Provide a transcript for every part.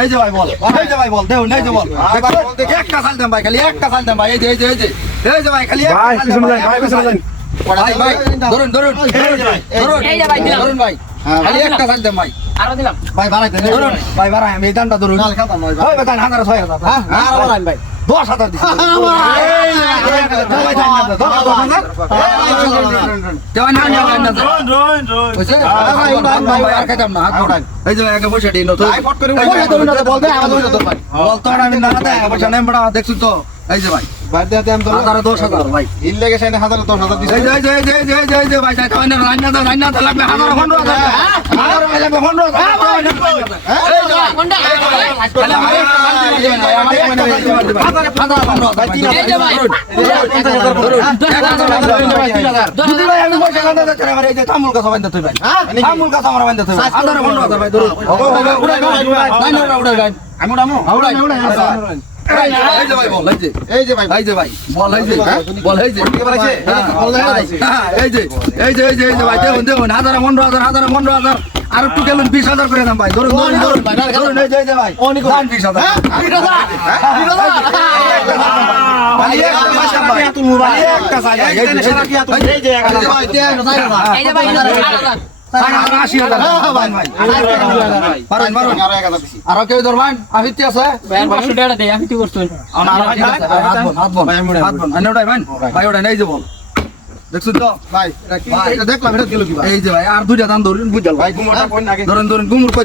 এই যে ভাই বল এই যে ভাই বল দেখুন এই যে বল। একটা সাল দেন ভাই খালি একটা সাল দেন ভাই এই যে এই যে এই যে। এই যে ভাই খালি ভাই সাল পিছনে দেন যান ভাই পিছনে যান। ভাই ভাই ধরুন ধরুন ধরুন এই ভাই দিলাম। খালি একটা সাল দেন ভাই। আরও দিলাম। ভাই বাড়াই ধরুন। ভাই। বাড়াই আমি এই দানটা ধরুন। ওই ভাই দান হাজার ছয় হাজার। হ্যাঁ ভাই। দশ হাজার দেখছি তো এই যে ভাই তামুল কথা বান্ধা তুই ভাই তামুল কথা আমার বান্ধা তুই ভাই আধার পনেরো হাজার ভাই ধরুন আমি উড়াই উড়াই আমি উড়ামো উড়াই উড়াই এই যে ভাই, এই যে। ভাই, বল, এই যে, বল, এই যে। হ্যাঁ, হ্যাঁ, এই যে, এই যে, এই যে, এই যে ভাই, দেখুন, দেখুন, হাজারে পনেরো হাজার, হাজারে পনেরো হাজার, আর একটু গেলুন বিশ হাজার করে দাম ভাই ধরুন ধরুন ধরুন ধরুন এই যে ভাই দাম বিশ হাজার একটা আর কেউ ধরবান আফিতি আছে আফিতি করছ দেখছ তো ভাই এটা দেখলাম এটা দিল কি ভাই এই যে ভাই আর দুইটা দান ধরুন বুঝাল ভাই গুমটা কই না ধরেন ধরেন গুমুর কই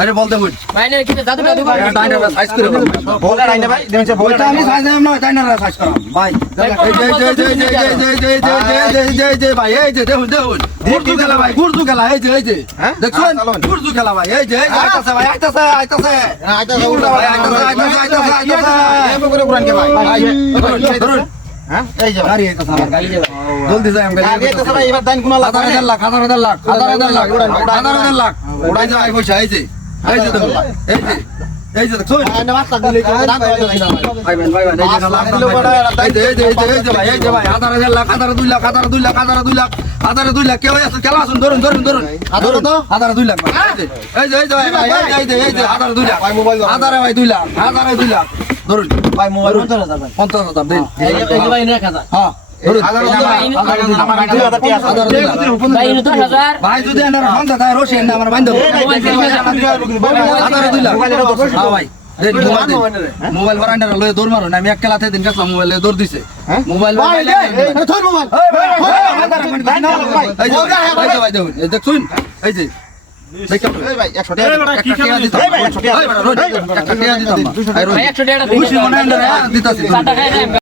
যে ভাই, ভাই। তাইলে বলতে বুঝ ভাইনে কি জাদুটা দিব এটা ডাইনারা সাইজ করে বল ওইটা আমি সাইজ দিলাম না ডাইনারা সাইজ করাম ভাই এই যে যে যে এই যে যে যে যে যে যে ভাই এই যে দেখুন দেখুন গুরজু খেলা ভাই গুরজু খেলা এই যে এই যে দেখুন গুরজু খেলা ভাই এই যে আইতাছে ভাই আইতাছে আইতাছে গুরজু ভাই আইতাছে আইতাছে আইতাছে আইতাছে ভাই ধরুন গাড়ি আইতাছে আমার গাড়ি জলদি যাই আমি গাড়ি হাজার হাজার লাখ হাজার হাজার লাখ হাজার হাজার লাখ হাজার হাজার লাখ উড়াই যায় পয়সা এই যে এই দুই লাখ আধারে দুই আসুন ধরুন ধরুন ধরুন। তো? আধারে দুই লাখ এই দুই লাখ। আধারে দুই লাখ আধারে দুই লাখ। ধরুন। পঞ্চাশ হাজার মোবাইল ভরান্ডার লয়ে দৌড় মারো আমি এক খেলাতে দিন গেছিলাম দিছে। মোবাইল দেখুন